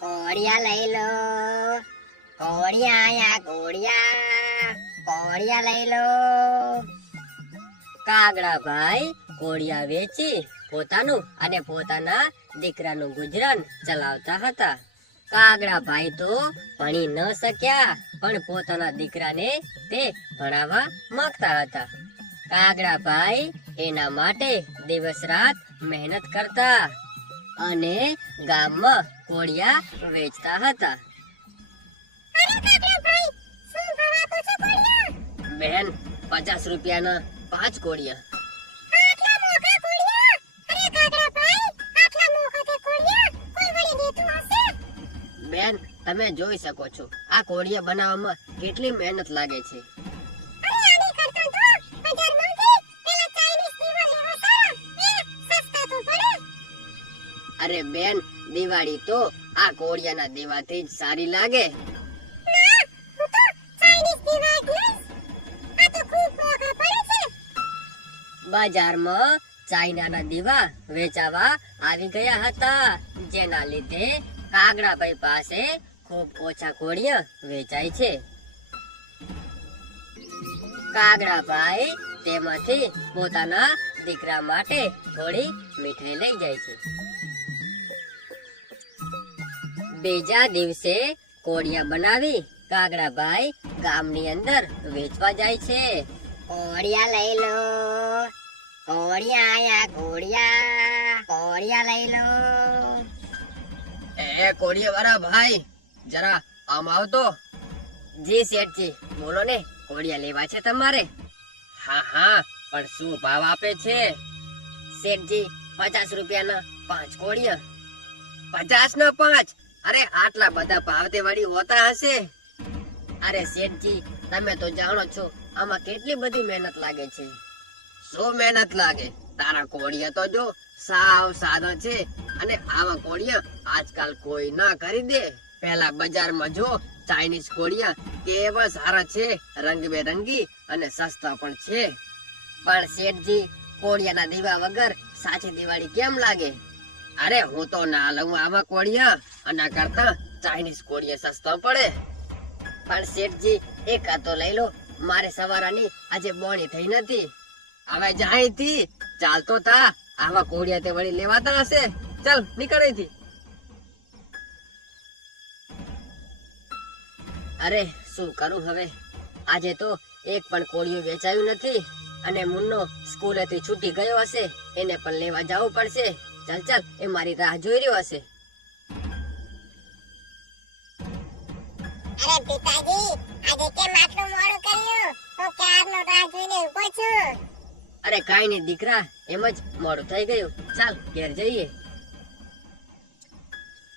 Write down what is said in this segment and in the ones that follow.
કોળિયા લઈ લો, કોળિયા આયા કોળિયા લઈ લો. કાગડા ભાઈ કોળિયા વેચી પોતાનું અને પોતાના દીકરાનું ગુજરાન ચલાવતા હતા. કાગડા ભાઈ તો ભણી ન શક્યા, પણ પોતાના દીકરાને તે ભણાવવા માંગતા હતા. કાગડા ભાઈ એના માટે દિવસ રાત મહેનત કરતા અને ગામમાં કોળિયા વેચતા હતા. બહેન, 50 રૂપિયાના 5 કોળિયા. બેન, તમે જોઈ શકો છો આ કોળિયા બનાવવામાં કેટલી મહેનત લાગે છે. અરે બેન, દિવાળી તો આ કોળિયાના દીવાથી જ સારી લાગે. બજારમાં ચાઇનાના દીવા વેચાવા આવી ગયા હતા, જેના લીધે કાગડાભાઈ પાસે ખૂબ ઓછા કોળિયા વેચાય છે. કાગડાભાઈ તેમાંથી પોતાના દીકરા માટે થોડી મીઠાઈ લઈ જાય છે. બીજા દિવસે કોળિયા બનાવી કાગડાભાઈ ગામની અંદર વેચવા જાય છે. કોળિયા લઈ લો, કોળિયા આયા કોળિયા લઈ લો. એ કોળિયા વાળા ભાઈ, જરા આમ આવતો. જી શેઠજી, બોલો ને, કોળિયા લેવા છે તમારે? હા હા, પણ શું ભાવ આપે છે? શેઠજી, 50 રૂપિયાના 5 કોળિયા. 50 ના 5? અરે આટલા બધા ભાવ તે વળી હોતા હશે. અરે શેઠજી, તમે તો જાણો છો આમાં કેટલી બધી મહેનત લાગે છે. શું મહેનત લાગે? તારા કોળિયા તો જો સાવ સાદા છે, અને આવા કોળિયા આજકાલ કોઈ ના ખરીદે. પહેલા બજારમાં જો ચાઇનીઝ કોળિયા કેવા સારા છે, રંગબેરંગી અને સસ્તા પણ છે. પણ શેઠજી, કોળિયાના દીવા વગર સાચી દિવાળી કેમ લાગે? અરે હું તો ના લઉં આવા કોળિયા, આના કરતા ચાઇનીઝ કોળિયા સસ્તા પડે. પણ શેઠજી, એક આ તો લઈ લો, મારે સવારની આજે બોણી થઈ નથી. હવે જાયથી ચાલતો થા, આવા કોળિયા તે વળી લેવાતા હશે. ચાલ નીકળ અહીંથી. અરે શું કરું હવે? આજે તો એક પણ કોળિયું વેચાયું નથી, અને મુન્નો સ્કૂલેથી છૂટી ગયો હશે, એને પણ લેવા જવું પડશે. ચાલ ચાલ, એ મારી રાહ જોઈ રહ્યો હશે. અરે પિતાજી, આજે કેમ આટલું મોડું કર્યું? હું ક્યારનો રાહ જોઈને ઊભો છું. અરે કાઈ નહીં દીકરા, એમ જ મોડું થઈ ગયું. ચાલ ઘેર જઈએ.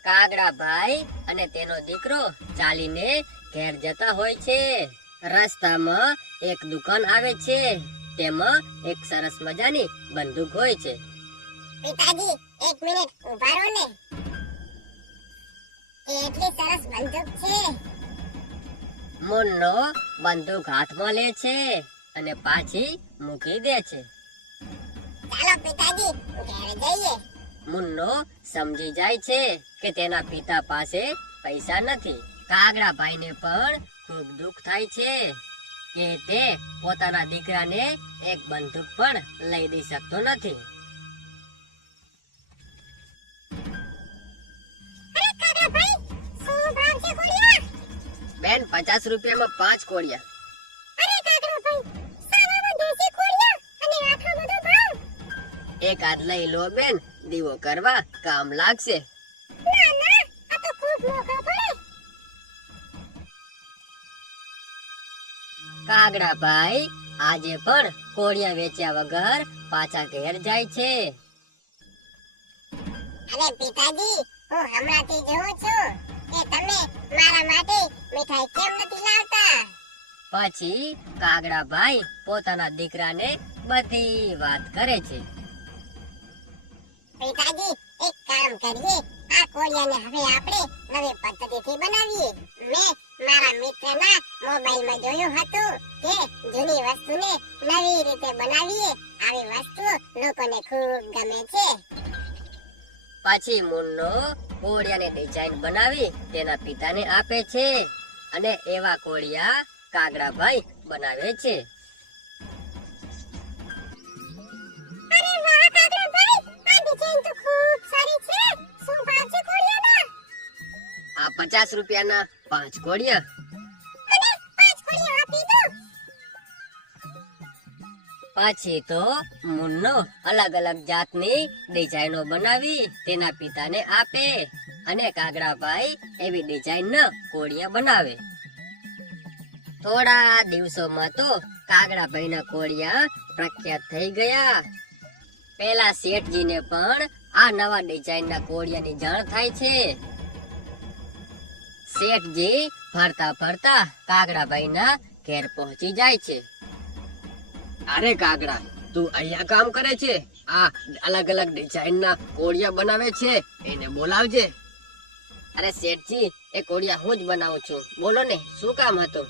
કાગડા ભાઈ અને તેનો દીકરો ચાલીને ઘેર જતા હોય છે. રસ્તામાં એક દુકાન આવે છે, તેમાં એક સરસ મજાની બંદૂક હોય છે. પિતાજી, 1 મિનિટ ઊભા રહો ને. કેટલી સરસ બંદૂક છે. મુન્નો બંદૂક હાથમાં લે છે અને પાછી મૂકી દે છે. ચાલો પિતાજી, ઘરે જઈએ. મુન્નો સમજી જાય છે કે તેના પિતા પાસે પૈસા નથી. કાગડા ભાઈને પણ ખૂબ દુઃખ થાય છે કે તે પોતાના દીકરાને એક બંદૂક પણ લઈ દઈ શકતો નથી. બેન, 50 રૂપિયામાં 5 કોળિયા. એક હાથ લઈ લો બેન, દીવો કરવા કામ લાગશે. કાગડા ભાઈ આજે પણ કોળિયા વેચ્યા વગર પાછા ઘેર જાય છે. અરે પિતાજી, હું હમણાંથી જોઉં છું કે તમે મારા માટે મીઠાઈ કેમ નથી લાવતા. પછી કાગડા ભાઈ પોતાના દીકરાને બધી વાત કરે છે. પિતાજી, એક કામ કરીએ, આ કોળિયાને હવે આપણે નવી પદ્ધતિથી બનાવીએ. મેં મારા મિત્રના મોબાઈલમાં જોયું હતું કે જૂની વસ્તુને નવી રીતે બનાવીએ. આવી વસ્તુ લોકોને ખૂબ ગમે છે. પછી મુન્નો કોળિયાને ડિઝાઇન બનાવી તેના પિતાને આપે છે અને એવા કોળિયા કાગડાભાઈ બનાવે છે. અરે વાહ કાગડાભાઈ, આ ડિઝાઇન તો ખૂબ સારી છે. શું ભાવ છે કોળિયાના? આ 50 રૂપિયાના 5 કોળિયા. અને 5 કોળિયા આપી દો. પછી તો મુન્નો અલગ અલગ જાતની ડિઝાઇનો બનાવી તેના પિતાને આપે અને કાગડાભાઈ એવી ડિઝાઇનના કોળિયા બનાવે. થોડા દિવસોમાં તો કાગડાભાઈના કોળિયા પ્રખ્યાત થઈ ગયા. પેલા શેઠજીને પણ આ નવા ડિઝાઇનના કોળિયાની જાણ થાય છે. શેઠજી ફરતા ફરતા કાગડાભાઈના ઘેર પહોંચી જાય છે. અરે કાગડા, તું અહીંયા કામ કરે છે? આ અલગ અલગ ડિઝાઇનના કોળિયા બનાવે છે, એને બોલાવજે. અરે શેઠજી, એ કોળિયા હું જ બનાવું છું. બોલો ને, શું કામ હતું?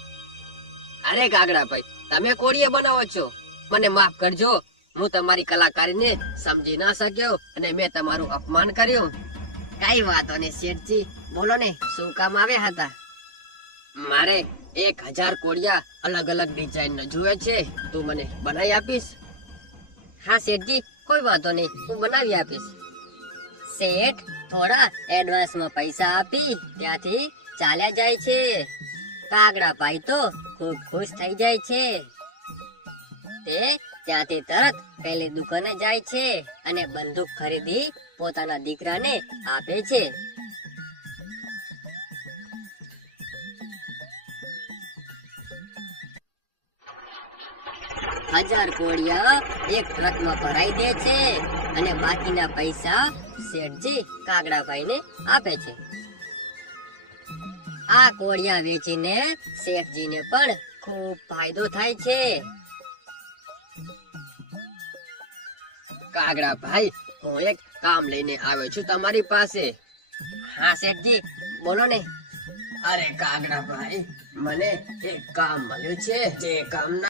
અરે કાગડાભાઈ, તમે કોળિયા બનાવો છો, મને માફ કરજો. હું તમારી કલાકારીને સમજી ના શક્યો અને મેં તમારું અપમાન કર્યું. કઈ વાતો નહીં શેઠજી, બોલો ને, શું કામ આવ્યા હતા? મારે 1000 કોળિયા અલગ અલગ ડિઝાઇન જુએ છે, તું મને બનાવી આપીશ? હા શેઠજી, કોઈ વાંધો નહીં, હું બનાવી આપીશ. શેઠ થોડા એડવાન્સમાં પૈસા આપી ત્યાંથી ચાલ્યા જાય છે. કાગડાભાઈ તો ખૂબ ખુશ થઈ જાય છે. તે ત્યાંથી તરત પેલી દુકાને જાય છે અને બંદૂક ખરીદી પોતાના દીકરાને આપે છે. હજાર કોળિયા એક ટ્રકમાં ભરાઈ દે છે અને બાકીના પૈસા શેઠજી કાગડાભાઈને આપે છે. આ કોળિયા વેચીને શેઠજીને પણ ખૂબ ફાયદો થાય છે. કાગડાભાઈ, હું એક કામ લઈને આવ્યો છું તમારી પાસે. હા શેઠજી, બોલો ને. અરે કાગડાભાઈ, મને એક કામ મળ્યું છે, જે કામના